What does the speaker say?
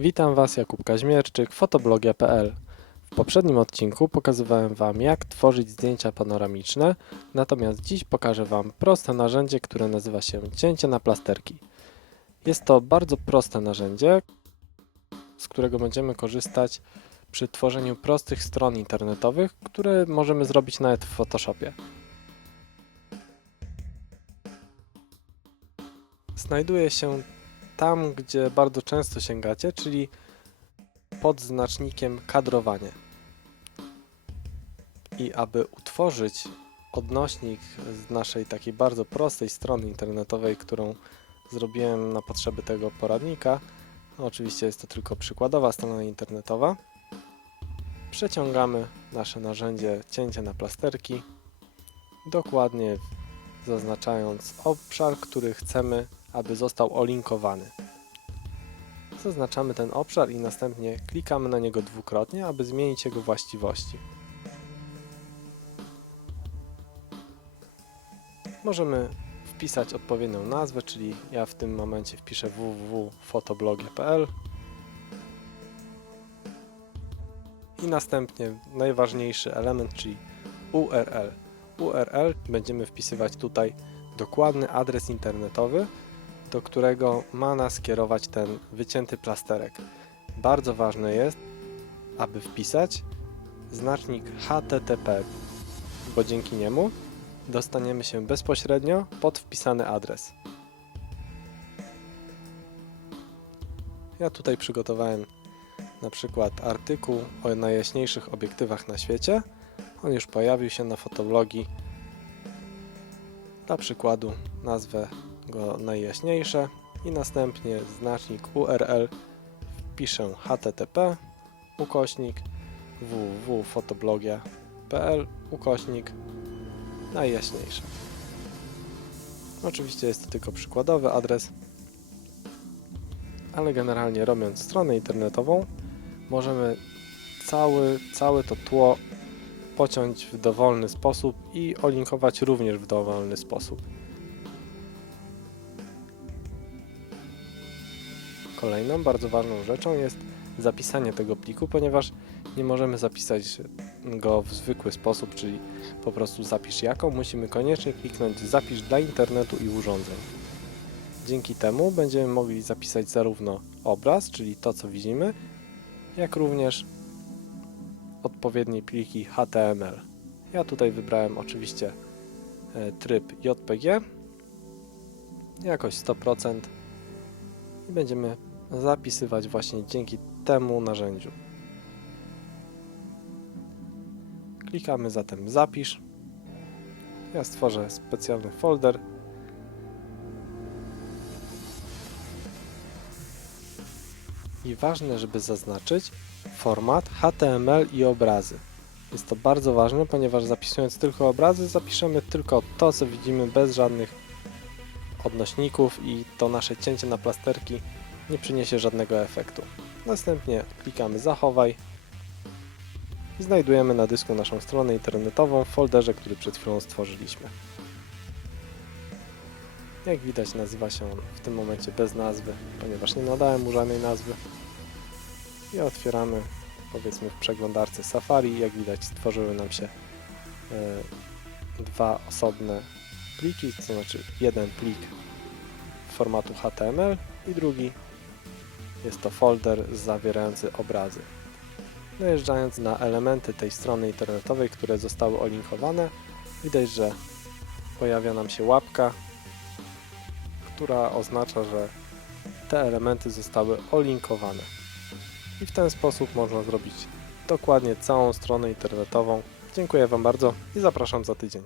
Witam Was, Jakub Kaźmierczyk, fotoblogia.pl. W poprzednim odcinku pokazywałem Wam, jak tworzyć zdjęcia panoramiczne, natomiast dziś pokażę Wam proste narzędzie, które nazywa się cięcie na plasterki. Jest to bardzo proste narzędzie, z którego będziemy korzystać przy tworzeniu prostych stron internetowych, które możemy zrobić nawet w Photoshopie. Znajduje się tam, gdzie bardzo często sięgacie, czyli pod znacznikiem kadrowanie. I aby utworzyć odnośnik z naszej takiej bardzo prostej strony internetowej, którą zrobiłem na potrzeby tego poradnika, no oczywiście jest to tylko przykładowa strona internetowa, przeciągamy nasze narzędzie cięcia na plasterki, dokładnie zaznaczając obszar, który chcemy aby został olinkowany. Zaznaczamy ten obszar i następnie klikamy na niego dwukrotnie, aby zmienić jego właściwości. Możemy wpisać odpowiednią nazwę, czyli ja w tym momencie wpiszę www.fotoblogia.pl i następnie najważniejszy element, czyli URL. URL będziemy wpisywać tutaj dokładny adres internetowy, do którego ma nas kierować ten wycięty plasterek. Bardzo ważne jest, aby wpisać znacznik HTTP, bo dzięki niemu dostaniemy się bezpośrednio pod wpisany adres. Ja tutaj przygotowałem na przykład artykuł o najjaśniejszych obiektywach na świecie. On już pojawił się na fotoblogii. Dla przykładu nazwę go najjaśniejsze i następnie znacznik URL wpiszę http ukośnik www.fotoblogia.pl ukośnik najjaśniejsze. Oczywiście jest to tylko przykładowy adres, ale generalnie robiąc stronę internetową możemy cały, całe to tło pociąć w dowolny sposób i olinkować również w dowolny sposób. Kolejną bardzo ważną rzeczą jest zapisanie tego pliku, ponieważ nie możemy zapisać go w zwykły sposób, czyli po prostu zapisz jaką, musimy koniecznie kliknąć zapisz dla internetu i urządzeń. Dzięki temu będziemy mogli zapisać zarówno obraz, czyli to co widzimy, jak również odpowiednie pliki HTML. Ja tutaj wybrałem oczywiście e, tryb JPG, jakość 100% i będziemy zapisywać właśnie dzięki temu narzędziu. Klikamy zatem zapisz. Ja stworzę specjalny folder. I ważne, żeby zaznaczyć format HTML i obrazy. Jest to bardzo ważne, ponieważ zapisując tylko obrazy, zapiszemy tylko to, co widzimy bez żadnych odnośników i to nasze cięcie na plasterki nie przyniesie żadnego efektu. Następnie klikamy zachowaj i znajdujemy na dysku naszą stronę internetową w folderze, który przed chwilą stworzyliśmy. Jak widać nazywa się on w tym momencie bez nazwy, ponieważ nie nadałem mu żadnej nazwy. I otwieramy powiedzmy w przeglądarce Safari. Jak widać stworzyły nam się e, dwa osobne pliki, to znaczy jeden plik formatu HTML i drugi jest to folder zawierający obrazy. Najeżdżając na elementy tej strony internetowej, które zostały olinkowane, widać, że pojawia nam się łapka, która oznacza, że te elementy zostały olinkowane. I w ten sposób można zrobić dokładnie całą stronę internetową. Dziękuję Wam bardzo i zapraszam za tydzień.